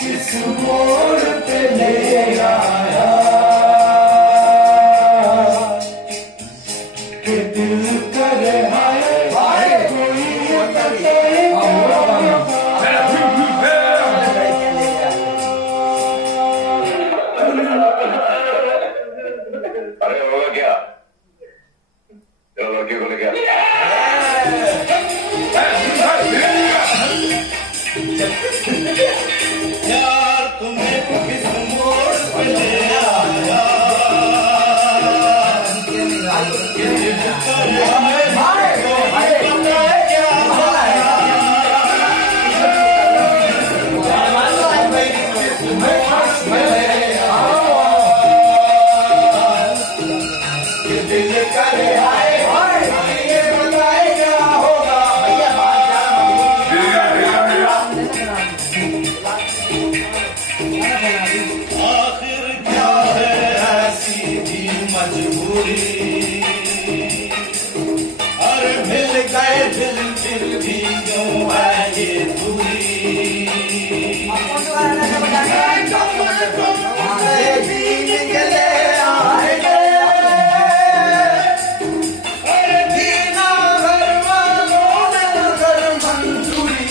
किस मोड़ पे ले आया कि दिल करे हाय हाय कोई अरे होगा क्या? चलो लड़के को लेके यार तुम्हें किस मोड़ पे ले आया आखिर क्या है ऐसी भी मजबूरी अरे मिल गए दिल फिर भी क्यों है ये दूरी अरे दीना घर वालों ने कर मंजूरी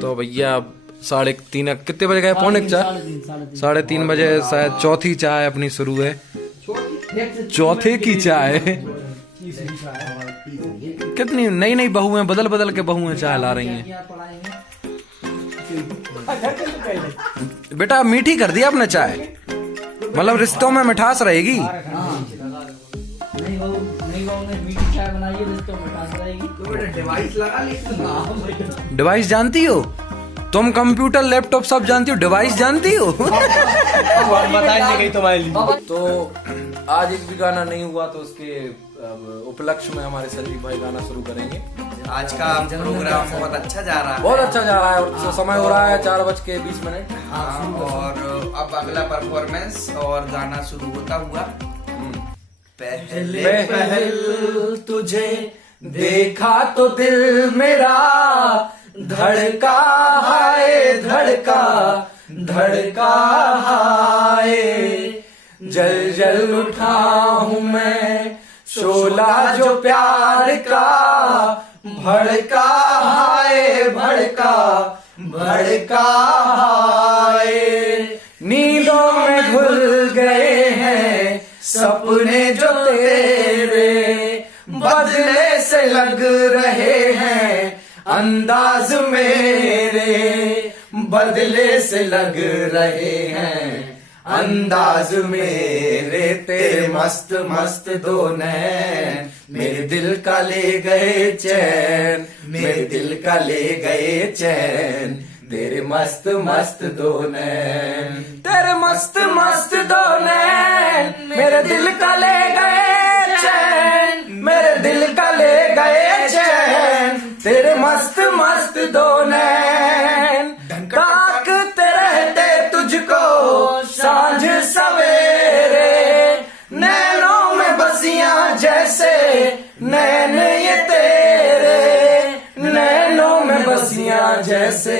तो भैया 3:30 कितने बजे गए? पौने 4, 3:30 बजे शायद चौथी चाय अपनी शुरू है। चौथे की चाय कितनी नई नई बहुएं बदल बदल के बहुएं चाय ला रही हैं। बेटा मीठी कर दिया आपने चाय, मतलब रिश्तों में मिठास रहेगी। डिवाइस जानती हो तुम? कंप्यूटर लैपटॉप सब जानती हो, डिवाइस जानती हो? तो आज एक भी गाना नहीं हुआ तो उसके उपलक्ष्य में हमारे संदीप भाई गाना शुरू करेंगे। आज का प्रोग्राम बहुत अच्छा जा रहा है, बहुत अच्छा जा रहा है और समय हो रहा है 4:20 और अब अगला परफॉर्मेंस और गाना शुरू होता हुआ। पहले पहल तुझे देखा तो दिल मेरा धड़का, हाय धड़का, धड़का हाय, जल जल उठा हूँ मैं, शोला जो प्यार का भड़का हाय, भड़का भड़का हाय। नींदों में घुल गए हैं सपने जो तेरे, बदले से लग रहे हैं अंदाज मेरे, बदले से लग रहे हैं अंदाज मेरे। तेरे मस्त मस्त दो नैन मेरे दिल का ले गए चैन, मेरे दिल का ले गए चैन। तेरे मस्त मस्त दो नैन, तेरे मस्त मस्त दो नैन मेरे दिल का ले गए चैन, मेरे दिल का ले गए चैन। तेरे मस्त मस्त दो नैन ताकते रहते तुझको सांझ सवेरे, नैनों में बसियां जैसे नैन ये तेरे, नैनों में बसियां जैसे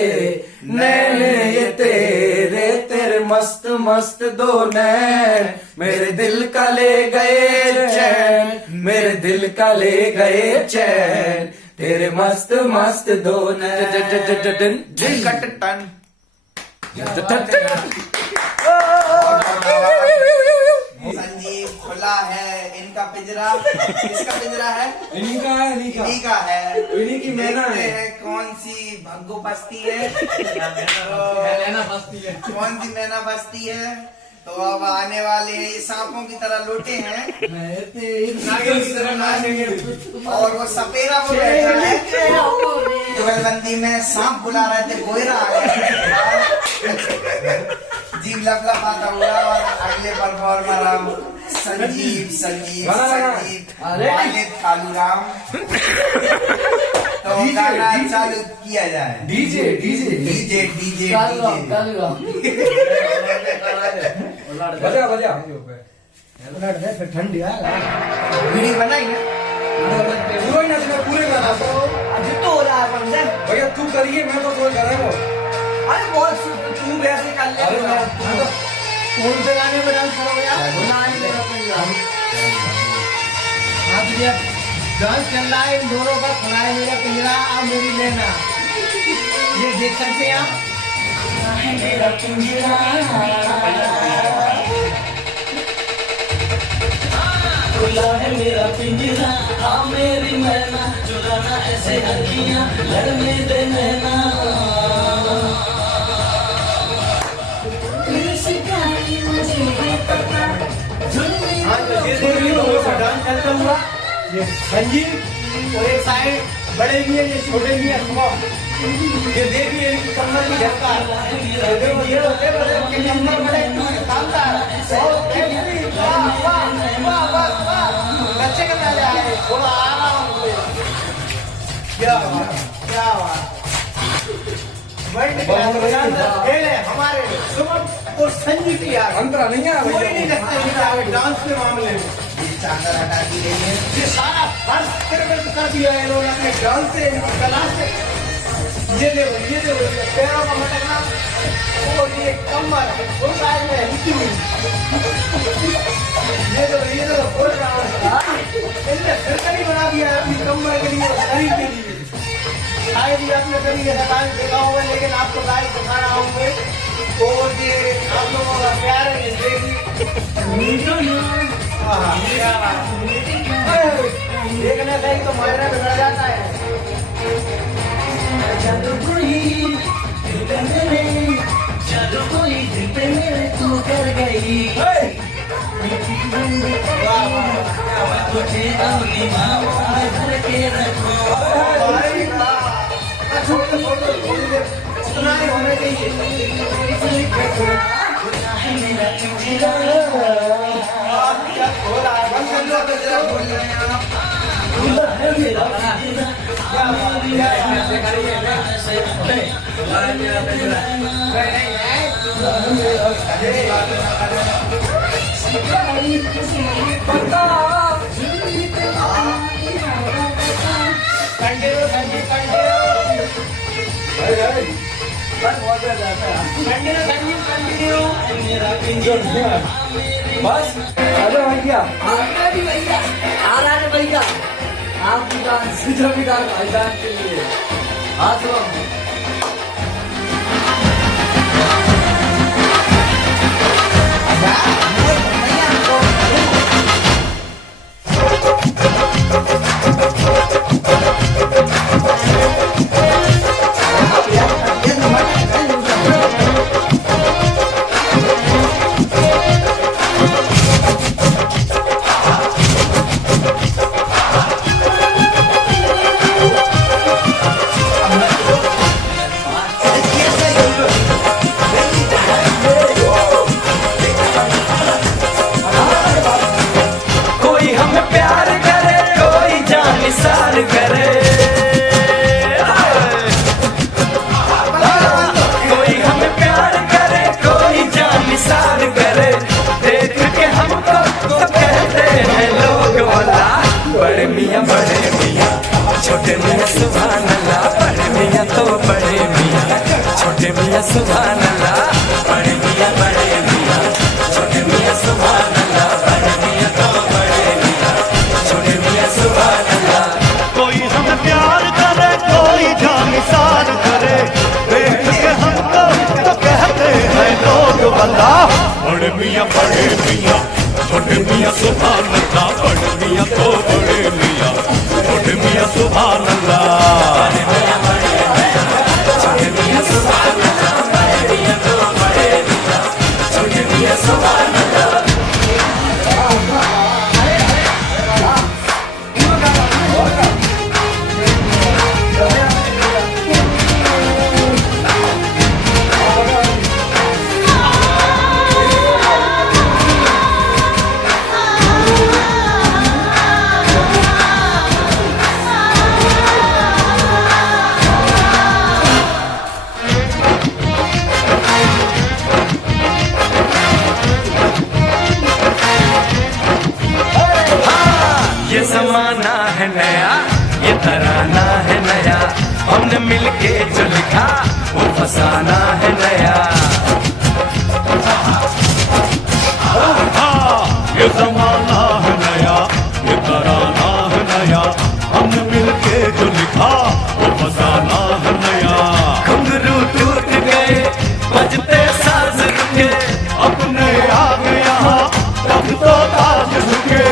नैन ये तेरे। तेरे मस्त मस्त दो नैन मेरे दिल का ले गए चैन, मेरे दिल का ले गए चैन। तेरे मस्त मस्त दो नैन। संजीव खुला है इनका पिंजरा, किसका पिंजरा है? इन्हीं का है, इन्हीं का, इन्हीं का है। इन्हीं की मैना देखते है। हैं कौन सी भग्गो बस्ती है, कौन सी मैना बस्ती है। तो अब आने वाले ये सांपों की तरह लोटे हैं और वो सपेरा को बैठा है जुगलबंदी में। सांप बुला रहे थे, गोयरा आ गया, जीव लपलपाता हुआ। और अगले परफॉर्मर हम संजीव संजीव संजीव वालिद कालूराम। तो गाना चालू किया जाए। डीजे डीजे डीजे डीजे बजा बजा। ठंडी वीडियो बनाई ना पूरा ही ना पूरे गाना जितो हो रहा है अपन से। भैया तू करिए, मैं तो कोई करेगा। अरे बहुत तू वैसे कर ले। अरे मैं तो कौन से गाने में डांस करोगे यार? डांस चल रहा है इन दोनों का, खुला है मेरा पिंजरा, आप मेरी लेना। ये देख सकते हैं आप, मेरा पिंजरा खुला है मेरा पिंजरा, आ मेरी मैना चुराना ऐसे हड्डियां लड़ने दे नैना। डांस चलता हुआ ये संजीव और एक साइड बड़े भी है, ये छोटे भी है। ये देखिए इनकी कमर की झटका, ये होते बड़े के कमर बड़े शानदार। वाह वाह वाह वाह वाह, बच्चे का मजा है, थोड़ा आराम से। क्या बात, क्या बात। खेल है हमारे सुबह और संजीव की यार अंतरा नहीं है, कोई नहीं लगता डांस के मामले में। चादर हटा दी गई है। ये सारा फर्श कर दिया है इन्होंने अपने डांस से, कला से। ये देखो पैरों का मटकना और ये कमर वो साइड में हिलती हुई। ये देखो बोल रहा हूँ इनने सरकारी बना दिया है अपनी कमर के लिए, शरीर के लिए। शायद ये अपने तरीके से डांस देखा होगा, लेकिन आपको लाइव दिखा रहा हूँ मैं। और ये आप लोगों का प्यार है, ये देखने से ही तो मायने बिगड़ जाता है। चलो कोई दिल पे मेरे तू कर गई। तुझे अपनी माँ भर के रखो। सुना ही होना चाहिए। क्या हो रहा है? बंद कर लो तो जरा बोल रहे हैं आप। बस हेलो भैया आ रहा है भैया आपका जमींदार भाईजान के लिए हाथ कोई हमें प्यार करे, कोई जान निसार करे, कोई हमें प्यार करे, कोई जान निसार करे। देख के हमको तो कहते हैं लोग वाला बड़े मियाँ छोटे मियाँ सुभान अल्लाह। बड़े मियाँ तो बड़े मियाँ, छोटे मियाँ सुभान अल्लाह। बड़े मियाँ छोटे मियाँ सुभान अल्लाह। बड़े मियाँ तो बड़े मियाँ, छोटे मियाँ सुभान अल्लाह। कोई हमें प्यार करे, कोई जानिसार करे, देख के हमको तो कहते हैं लोग वाला बड़े मियाँ छोटे मियाँ सुभान अल्लाह। बड़े मियाँ तो बड़े मियाँ, छोटे मियाँ सुभान अल्लाह। छोटे मियाँ सुभान अल्लाह। बड़े मियाँ तो बड़े मियाँ, छोटे मियाँ सुभान अल्लाह। ये जमाना है नया, ये तराना है नया, हमने मिलके जो लिखा वो फसाना है नया। ये जमाना है नया, ये तराना है नया, हमने मिलके जो लिखा वो फसाना है नया। घुंघरू टूट गए, बजते साज रुके, अपने आ गया तब तो ताज झुके।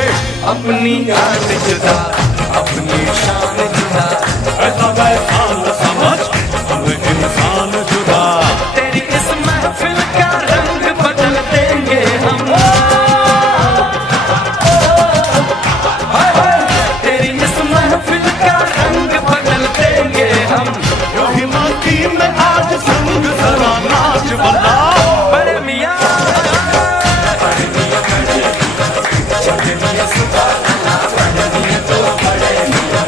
अपनी आन जुदा, अपनी शान जुदा, ऐसा वैसा न समझ हमें इंसान जुदा। तेरी इस महफिल का रंग बदल देंगे हम। तेरी इस महफिल का रंग बदल देंगे हम। यो हिमाती में आज संग जरा नाच बना। बड़े मियाँ छोटे मियाँ सुभान अल्लाह। बड़े मियाँ तो बड़े मियाँ,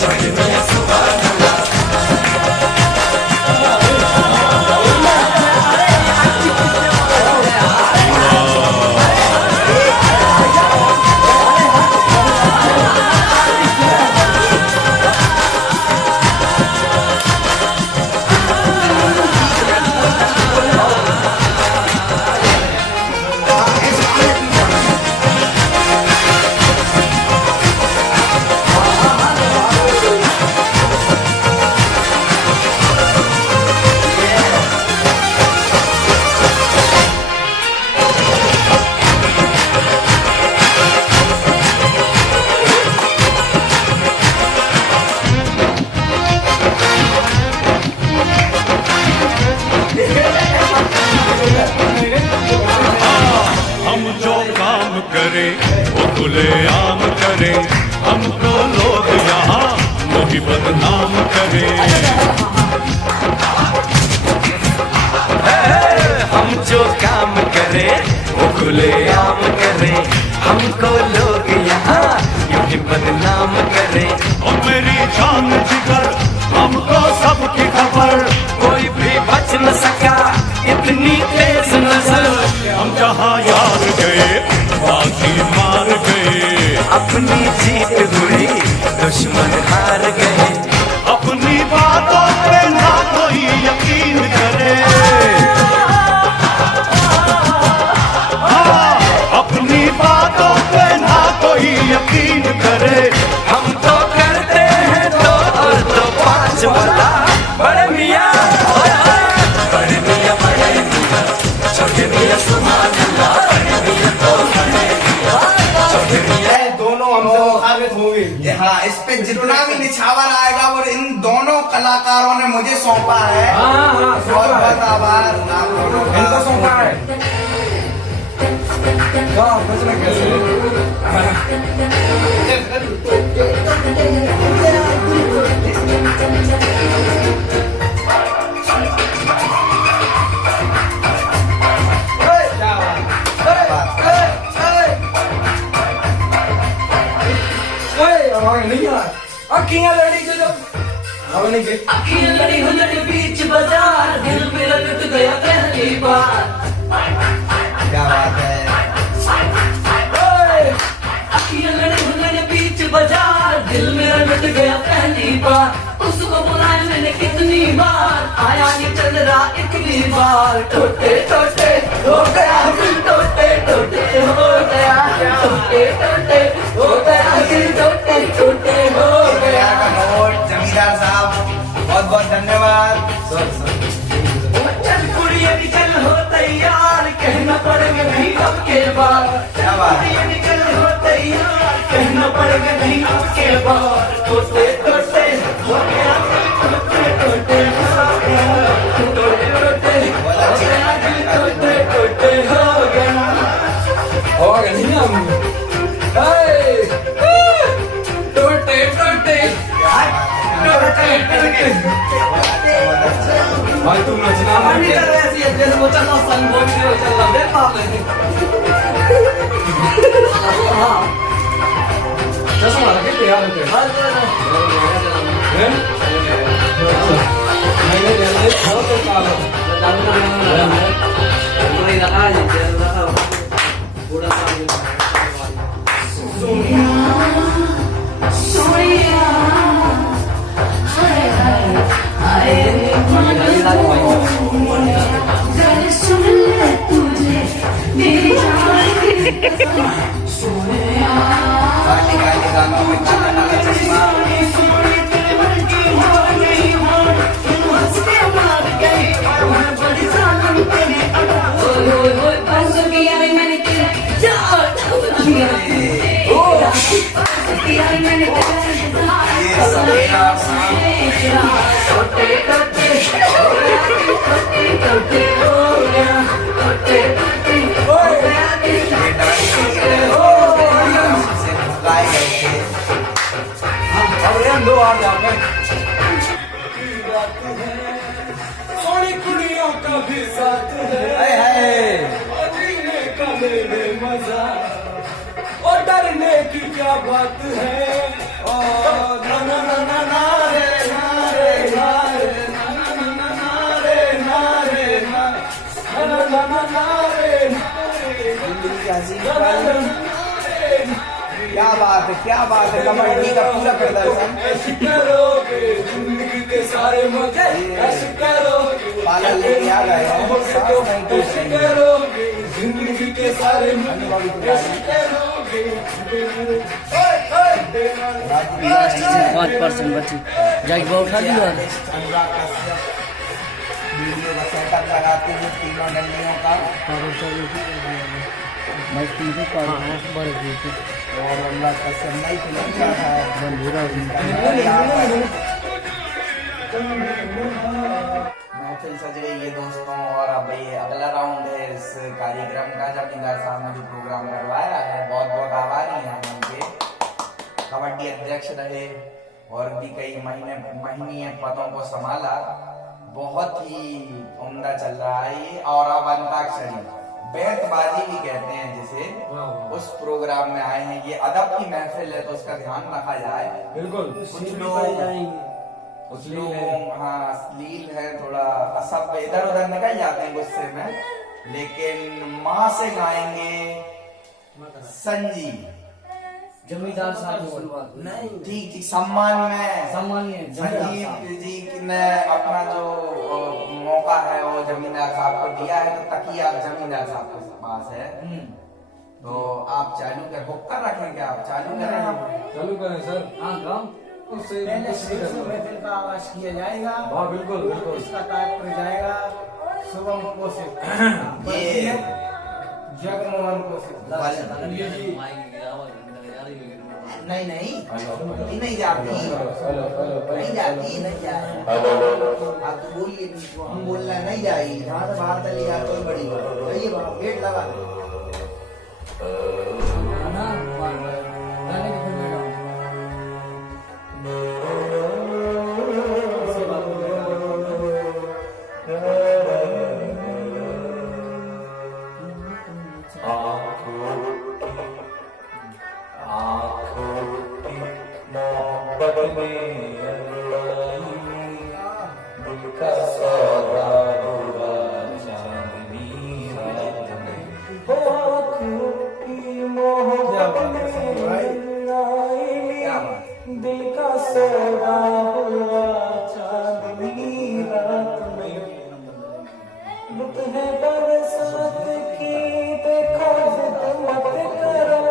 छोटे मियाँ सुभान अल्लाह। हम जो काम करे वो खुलेआम करे, हमको लोग यहाँ वही बदनाम करे। हम जो काम करे वो खुलेआम करे, हमको लोग यहाँ यूं ही बदनाम करे। और मेरी जान जिगर हमको सबकी खबर, कोई भी बच न सका इतनी तेज नजर। हम जहाँ यार गए बाजी मार गए। अपनी जीत हुई दुश्मन हार गए। अपनी बातों पे ना कोई यकीन करे। इस पे जितना भी निछावर आएगा वो इन दोनों कलाकारों ने मुझे सौंपा है। बहुत बहुत आभार आप दोनों का। इनको सौंपा है। कैसे नहीं यार अखियां लड़ी जो अब नहीं के अखियां लड़ी हुलड़ी बीच बाजार दिल मेरा टूट गया पहली बार। क्या बात है। अखियां लड़ी हुलड़ी बीच बाजार दिल मेरा टूट गया पहली बार। उसको बुलाया मैंने कितनी बार आया नहीं चल रहा इतनी बार। टोटे टोटे हो गया दिल टोटे टोटे हो गया टोटे टोटे हो गया दिल टोटे टोटे हो गया। जमींदार साहब बहुत बहुत धन्यवाद। चल कुड़िए निकल हो तैयार कहना पड़ेगा नहीं अब के बाद। क्या बात है। कुड़िए निकल हो तैयार कहना पड़ेगा नहीं अब के बाद। टोटे टोटे हो गया टोटे टोटे हो गया टोटे टोटे हो गया दिल टोटे टोटे हो गया। हो गया नहीं हम टोटे टोटे भाई तुम नचना नहीं कर रहे ऐसी जैसे वो चल रहा संग बोल के चल रहा देख पाप नहीं। चश्मा लगा के यार होते हैं नहीं नहीं नहीं खाओ तो कालो पूरी लगा जी तेरा लगा पूरा सोनिया सुन ले तुझे मेरी जान की कसम सोनिया गाने गाने गानों में चमन का चश्मा। सोनी तेरे मन की मार नहीं मार हंस के मार गई मैं बड़ी जान तेरी अड़ा ओए ओए ओए बस किया मैंने तेरे यार किया किया मैंने तेरे ये सपेरा साहब टोटे टोटे टोटे टोटे हो गया टोटे टोटे हो गया ये डांस से गाए गए थे। अब रे दो आ जाते सोनी कुड़ियों का भी साथ है जीने का ले ले मजा और डरने की क्या बात है ओ ना ना ना ना ना रे ना रे ना रे ना ना ना ना रे ना रे ना ना ना ना ना रे जिंदगी की हंसी की पल। क्या बात है कबड्डी का पूरा प्रदर्शन। ऐसे करोगे जिंदगी के सारे मजे ऐसे करोगे पाला लेके आ गए हैं। ऐसे करोगे जिंदगी के सारे मजे ऐसे करोगे 5% बची जाके बहुत उठा दिया। अनुराग कश्यप वीडियो का सेटअप लगाते हुए तीनों डंडियों का और अनुराग कश्यप नई फिल्म का है। महफिल सज गई है दोस्तों। और अब ये अगला राउंड है इस कार्यक्रम का। जमींदार साहब ने जो प्रोग्राम करवाया है बहुत बहुत आभारी हैं हम उनके। कबड्डी अध्यक्ष रहे और भी कई महीने पदों को संभाला। बहुत ही उम्दा चल रहा है ये। और अब अंताक्षरी बैतबाजी भी कहते हैं जिसे, उस प्रोग्राम में आए हैं। ये अदब की महफिल है तो उसका ध्यान रखा जाए। बिल्कुल कुछ लोग हाँ अश्लील है, थोड़ा असभ्य इधर उधर निकल जाते हैं गुस्से में। लेकिन माँ से गाएंगे संजीव जमींदार साहब नहीं ठीक सम्मान में सम्मानीय संजीव जी ने अपना जो मौका है वो जमींदार साहब को दिया है। तो तकिया जमींदार साहब के पास है तो आप चालू कर हुक्का रखें क्या? आप चालू करें आप चालू करें सर। हाँ काम उससे महफिल का आगाज किया जाएगा। हाँ बिल्कुल बिल्कुल इसका टाइप जाएगा शुभम कौशिक ये जगमोहन कौशिक। नहीं नहीं नहीं जाती नहीं जाती नहीं जाए आप तो बोलिए हम बोलना नहीं जाएगी जहाँ से बाहर चली जाए कोई बड़ी बात नहीं है गेट लगा गाना गाने के फिर मैं दिल का सौदा हुआ चांदनी रात में रुत है बरसात की देखो जिद मत करो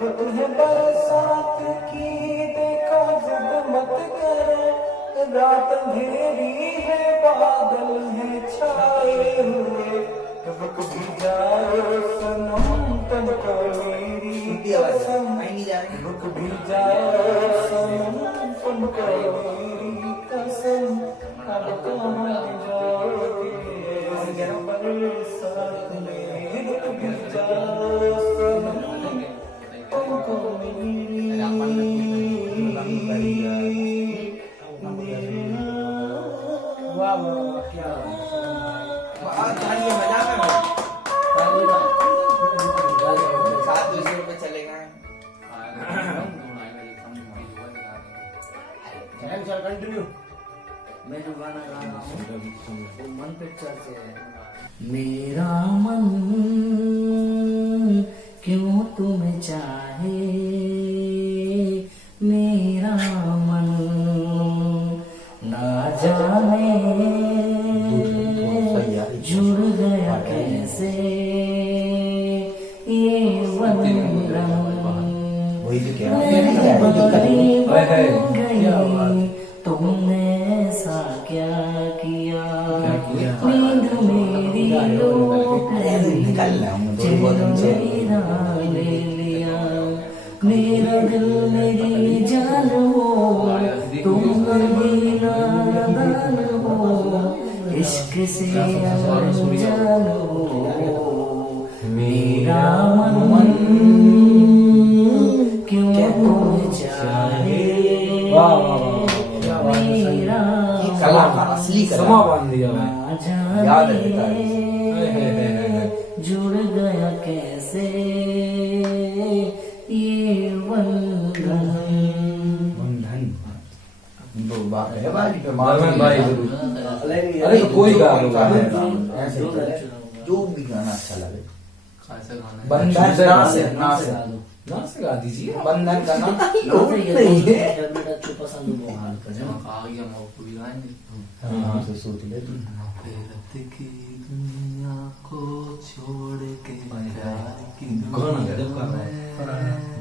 रुत है बरसात की देखो जिद मत करो रात अंधेरी है बादल है छाए हुए रुक भी जाओ सनम तुमको मेरी कसम रुक भी जाओ सनम तुमको मेरी कसम अब कहाँ जाओगे बरसात में रुक भी जाओ सनम तुमको मेरी वाह वाह क्या चल कंटिन्यू। मैं जो गाना गा रहा हूँ वो मन पिक्चर से है। मेरा मन क्यों तुम्हें चाहे, मेरा मन ना जाने जुड़ गया कैसे ये बंधन तुमने ऐसा क्या किया नींद मेरी लूट मेरा ले लिया मेरा दिल मेरी जान हो तुम नादान हो इश्क से जान हो मेरा मन क्यों तुम चाहे मेरा समा बांध दिया याद जुड़ गया कैसे ये बंधन दो बात है भाई पे मारवन भाई अरे तो कोई गाना ऐसे जो भी गाना अच्छा लगे बंधन ना से गा दीजिए बंधन का नाम जो पसंद वो हाल कर हाँ तो सोच ले की दुनिया को छोड़ के प्यार की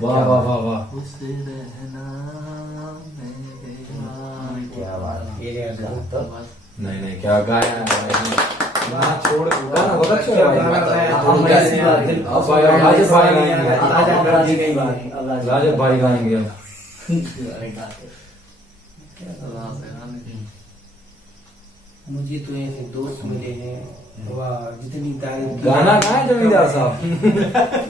वाह वाह वाह वाह खुश रहना मेरे क्या बात नहीं नहीं क्या गाया छोड़ गाना बहुत अच्छा राजत भाई गाएंगे मुझे तो ऐसे दोस्त मिले हैं वाह जितनी तारीफ गाना गाए जमींदार साहब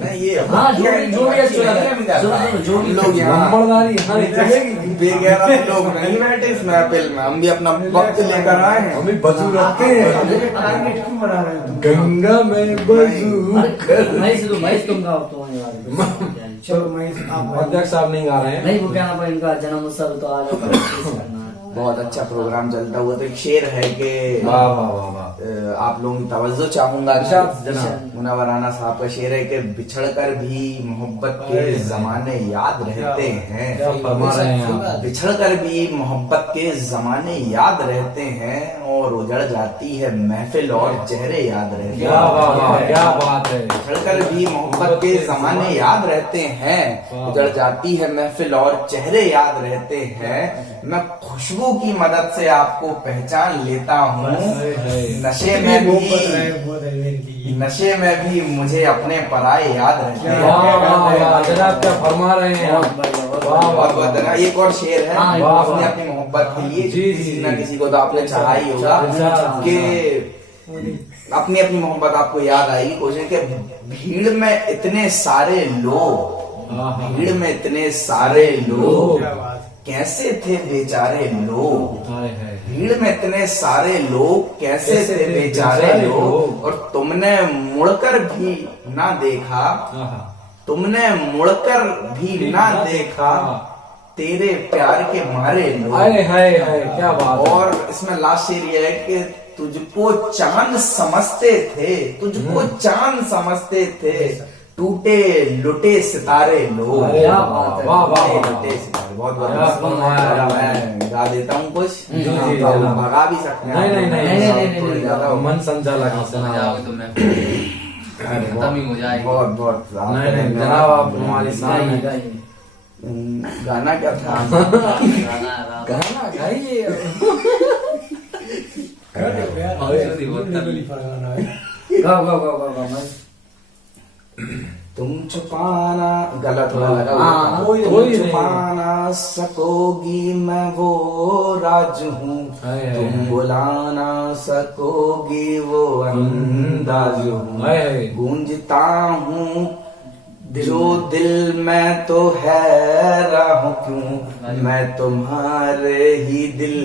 नहीं ये हाँ जो भी अच्छा लगा जो भी लोग यहाँ नंबरदारी हमारी चलेगी बेगैरत लोग नहीं बैठे इस महफिल में हम भी अपना वक्त लेकर आए हैं हम भी बजू रखते हैं टारगेट क्यों बना रहे हो तुम? गंगा में बजू महेश तुम गाओ तो चलो मैं आप अध्यक्ष साहब नहीं गा रहे हैं नहीं वो क्या नाम है इनका जन्म उत्सव तो आज करना है बहुत अच्छा प्रोग्राम चलता हुआ तो एक शेर है कि वाह वाह वाह वाह आप लोगों की तवज्जो चाहूंगा जनाब मुनव्वर राना साहब का शेर है कि बिछड़कर भी मोहब्बत के जमाने याद रहते हैं फरमा रहे हैं आप। बिछड़कर भी मोहब्बत के जमाने याद रहते हैं और उजड़ जाती है महफिल और चेहरे याद रहते क्या वाह वाह हैं क्या बात है बिछड़कर भी मोहब्बत के जमाने याद रहते हैं उजड़ जाती है महफिल और चेहरे याद रहते हैं मैं खुशबू की मदद से आपको पहचान लेता हूँ नशे में भी मुझे अपने पराये याद रहते हैं वाह वाह वाह जनाब क्या फरमा रहे हैं आप बहुत बहुत धन्यवाद। एक और शेर है हाँ, वाह, अपनी वाह। अपनी मोहब्बत के लिए, जी, किसी जी, ना जी। किसी को तो आपने चाहा ही होगा कि अपनी अपनी मोहब्बत आपको याद आएगी। कोशिश कि भीड़ में इतने सारे लोग, भीड़ में इतने सारे लोग, क्या बात। कैसे थे बेचारे लोग, हाय हाय। भीड़ में इतने सारे लोग कैसे थे बेचारे लोग, और तुमने मुड़कर भी ना देखा, तुमने मुड़कर भी ना देखा, तेरे प्यार के मारे लोग। हाय हाय हाय, क्या बात है। और इसमें लास्ट शेर ये है कि तुझको चांद समझते थे, तुझको चांद समझते थे, टूटे लुटे सितारे लोग। अरे क्या बात है। वाह वाह टूटे वाह। लुटे सितारे, बहुत क्या बहुत फरमाया। मैं गा देता हूँ कुछ, जी, जी, आप जनाब। भगा भी सकते हैं। नहीं, नहीं, नहीं, नहीं, नहीं, थोड़ी नहीं, ज्यादा हो। मन समझा लगा समझ जाओगे तो मैं खत्म ही हो जाएगी। बहुत बहुत नहीं नहीं जनाब, आप हमारी शान है। गाना क्या था? गाना गाइए। गाओ गाओ गाओ गाओ गाओ। तुम छुपाना गलत हो लगा, हाँ, कोई तुम नहीं। छुपा ना सकोगी मैं वो राज हूँ, हाय, हाय, तुम हाय। बुला ना सकोगी वो अंदाज हूँ, हाय, हाय। गूंजता हूँ जो दिल में तो हैरान क्यों, मैं तुम्हारे ही दिल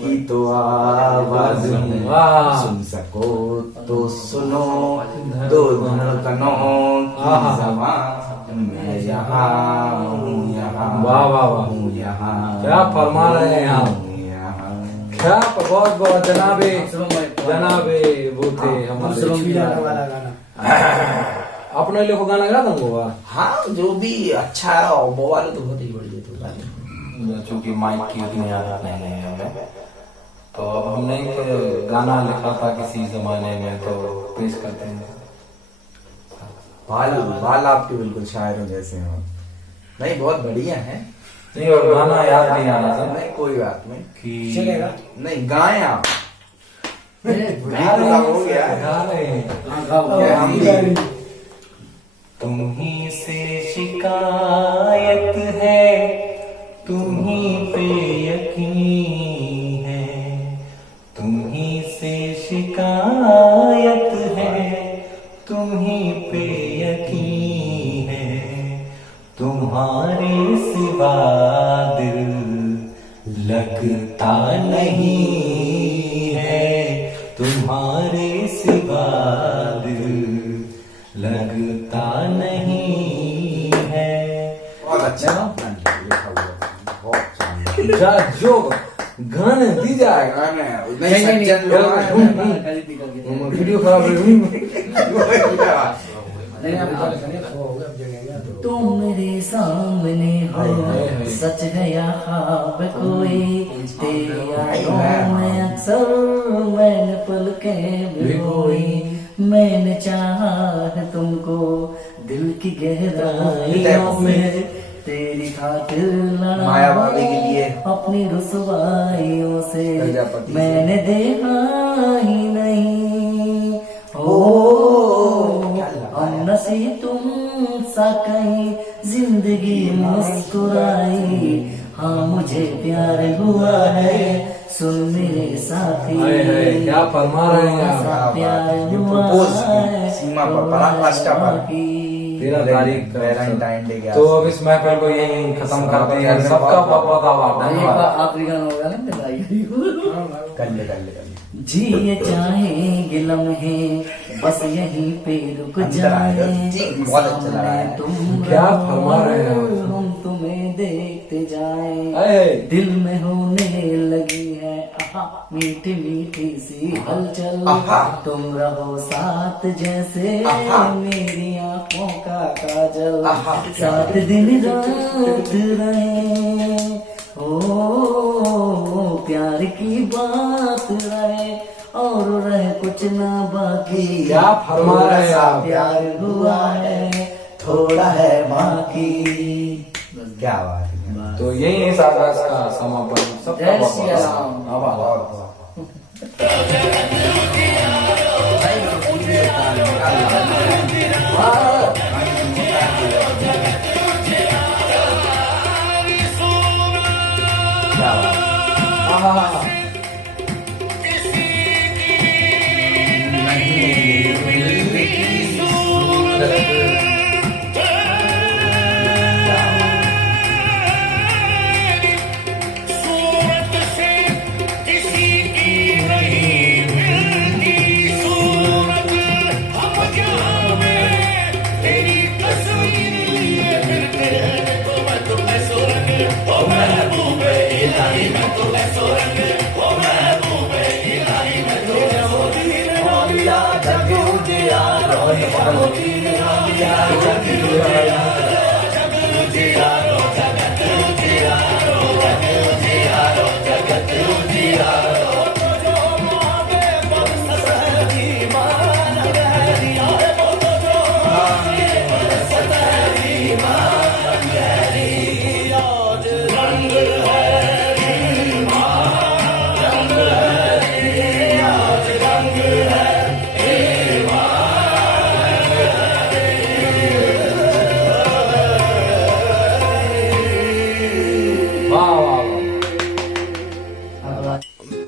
की तो आवाज हूँ, वाह। सुन सको तो सुनो दो धड़कनों की आहा। ज़बान, मैं यहाँ हूँ, यहाँ वाह, वाह, वाह। हूँ, यहाँ क्या फरमा रहे हैं आप। हूँ, यहाँ। क्या बहुत बहुत जनाबे जनाबे वो थे हमारे अपने लोग को गाना गा दूंगा। हाँ, जो भी अच्छा है, और वो वाले तो बहुत ही बढ़िया थे गाने। चूंकि माइक की उतनी आदत नहीं है हमें, तो अब हमने एक गाना लिखा था किसी जमाने में, तो पेश करते हैं। बाल बाल आपके बिल्कुल शायरों जैसे हैं। नहीं, बहुत बढ़िया है। नहीं, और गाना याद नहीं आ रहा था नहीं, कोई बात नहीं, कि नहीं गाएं आप। गा रहे हो गया हैं, गा रहे हैं। हाँ, गाओ गाओ। ये हम भी तुम्ही से शिकायत है, तुम्ही पे यकीन है, तुम्ही से शिकायत है, तुम्ही पे यकीन है, तुम्हारे सिवा दिल लगता नहीं है, तुम्हारे सिवा दिल लगता नहीं है। बहुत अच्छा लिखा हुआ है, बहुत शानदार। जा जो गाने दी जाएगा। गाने नहीं नहीं सज्जन लोग हैं। नहीं, कर दी, कर दी। वीडियो खराब रही। नहीं, आप तुम मेरे सामने हो, सच है या ख्वाब कोई, तेरी यादों में अक्सर मैंने पलकें भिगोई, मैंने चाहा है तुमको दिल की गहराइयों में, तेरी खातिर माया भाभी के लिए अपनी रुसवाइयों से प्रजापति से। मैंने देखा ही नहीं हो, हम नसी तुम सा कहीं जिंदगी मुस्कुराई, हाँ मुझे प्यार हुआ है, सुन मेरे साथी, हाय, हाय, क्या फरमा रहे हैं आप। ऐसा प्यार हुआ प्रपोज है, सीमा पर, पराकाष्ठा पर। 13 तारीख का वैलेंटाइन डे के तो अब इस महफिल को यही खत्म करते हैं। सबका बहुत बहुत आभार, एक बार धन्यवाद। आखिरी गाना होगा ना मिलाई कर ले। जिए चाहेंगे लम्हे बस यहीं पे रुक अंदर आएगा। जाए, जी, बहुत अच्छा लगा है। तुम क्या फरमा रहे हैं आप। हम तुम्हें देखते जाएं, हाय। दिल में होने लगी है आहा, मीठी मीठी सी हलचल, आहा। तुम रहो साथ जैसे आहा। मेरी आंखों का काजल, आहा। साथ दिन रात रहे, ओ प्यार की बात रहे और रहे कुछ ना बाकी, क्या फरमा रहे हैं आप। प्यार हुआ है थोड़ा है बाकी। क्या बात है। तो यही है सारा का समापन। सबका जय बहुत श्री बहुत राम। आभार। बहुत वाह।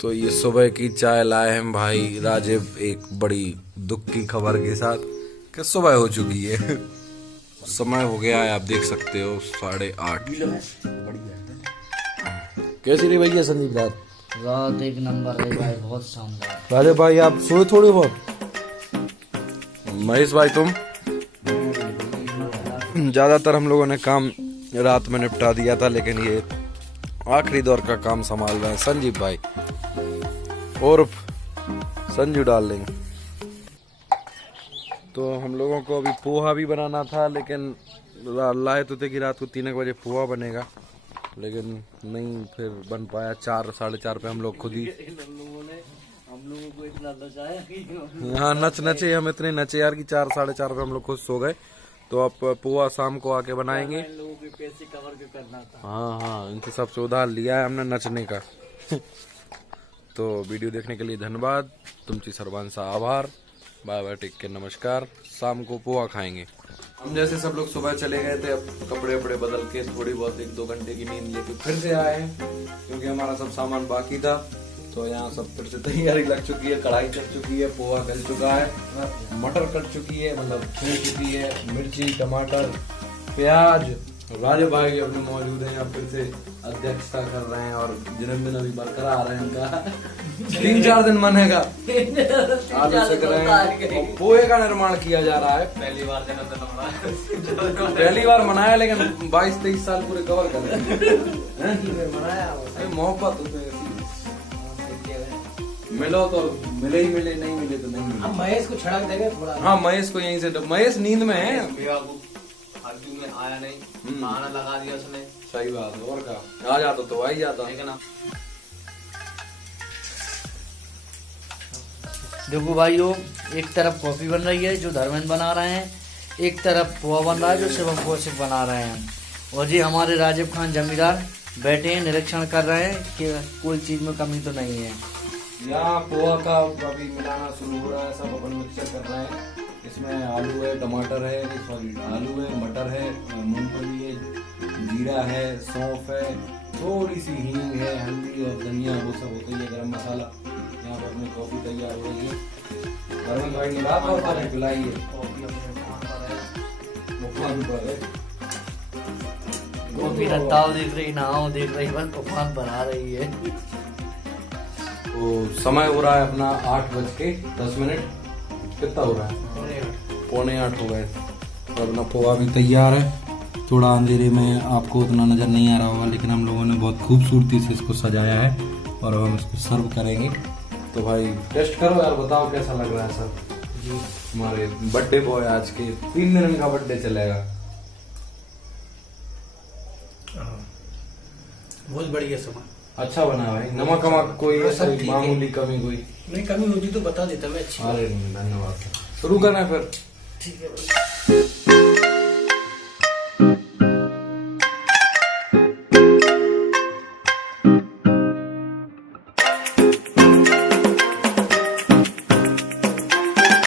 तो ये सुबह की चाय लाए हैं भाई राजीव एक बड़ी दुख की खबर के साथ कि सुबह हो चुकी है। समय हो गया है, आप देख सकते हो 8:30। कैसी रही भैया संदीप रात? रात एक नंबर है भाई, बहुत शानदार। राजीव भाई आप सोए थोड़ी बहुत? महेश भाई तुम? ज्यादातर हम लोगों ने काम रात में निपटा दिया था, लेकिन ये आखिरी दौर का काम संभाल रहे हैं संजीव भाई और संजू डार्लिंग। तो हम लोगों को अभी पोहा भी बनाना था, लेकिन लाए तो थे कि रात को 3 बजे पोहा बनेगा, लेकिन नहीं फिर बन पाया। 4 साढ़े 4 पे हम लोग खुद ही हम लोगों को इतना बचाया। हाँ नचे हम इतने नचे यार कि 4 साढ़े 4 पे हम लोग खुद सो गए। तो अब पोहा शाम को आके बनाएंगे। इन लोगों के पैसे कवर क्यों करना था। हाँ इनसे सब से उधार लिया है हमने नचने का। तो वीडियो देखने के लिए धन्यवाद, तुमची सर्वांचा आभार। बाय बाय, टेक केयर, नमस्कार। शाम को पोहा खाएंगे। हम जैसे सब लोग सुबह चले गए थे, अब कपड़े वपड़े बदल के थोड़ी बहुत 1-2 घंटे की नींद लेके फिर से आए हैं, क्योंकि हमारा सब सामान बाकी था। तो यहाँ सब फिर से तैयारी लग चुकी है, कढ़ाई चढ़ चुकी है, पोहा गल चुका है, मटर कट चुकी है, मतलब छूट चुकी है, मिर्ची टमाटर प्याज। राजीव भाई अपने मौजूद हैं, यहाँ फिर से अध्यक्षता कर रहे हैं और जन्मदिन अभी बरकरार है इनका। 3-4 दिन मनेगा। आलू से करेंगे, पोहे का निर्माण किया जा रहा है। पहली बार मनाया, लेकिन 22-23 साल पूरे कवर कर रहे हैं। मोहब्बत मिलो तो मिले ही मिले, नहीं मिले तो नहीं मिले। अब महेश को छिड़क देंगे थोड़ा। हाँ महेश को यहीं से, महेश नींद में है, में आया नहीं, खाना लगा दिया उसने। सही बात है, और क्या आ जाता तो आ ही जाता है ना। देखो भाइयों, एक तरफ कॉफी बन रही है जो धर्मेंद्र बना रहे हैं, एक तरफ पोहा बन रहा है जो शिवम कौशिक बना रहे हैं, और जी हमारे राजीव खान जमींदार बैठे हैं, निरीक्षण कर रहे हैं कि कोई चीज में कमी तो नहीं है। यहाँ पोहा का अभी मिलाना शुरू हो रहा है, सब अपन मिक्सचर कर रहे हैं। इसमें आलू है, टमाटर है, सॉरी आलू है, मटर है, मूंगफली है, जीरा है, सौंफ है, थोड़ी सी हींग है, हल्दी और धनिया, वो सब होता है, गरम मसाला। यहाँ पर अपनी कॉफी तैयार हो रही है। अरविंद भाई ने रात और पानी पिलाई है, कॉफी रत्ताओ देख रही, नाव देख रही, बस तूफान बना रही है। तो समय हो रहा है अपना 8:10। कितना हो रहा है? 7:45 हो गए। और अपना पोहा भी तैयार है। थोड़ा अंधेरे में आपको उतना नज़र नहीं आ रहा होगा, लेकिन हम लोगों ने बहुत खूबसूरती से इसको सजाया है और अब हम इसको सर्व करेंगे। तो भाई टेस्ट करो यार, बताओ कैसा लग रहा है सर। हमारे बर्थडे बॉय आज के 3 दिन इनका बर्थडे चलेगा। बहुत बढ़िया सामान, अच्छा बना भाई। नमक वमक कोई ऐसा मामूली कमी कोई नहीं, कमी होती तो बता देता मैं। अच्छी। अरे धन्यवाद। शुरू करना है फिर। ठीक है।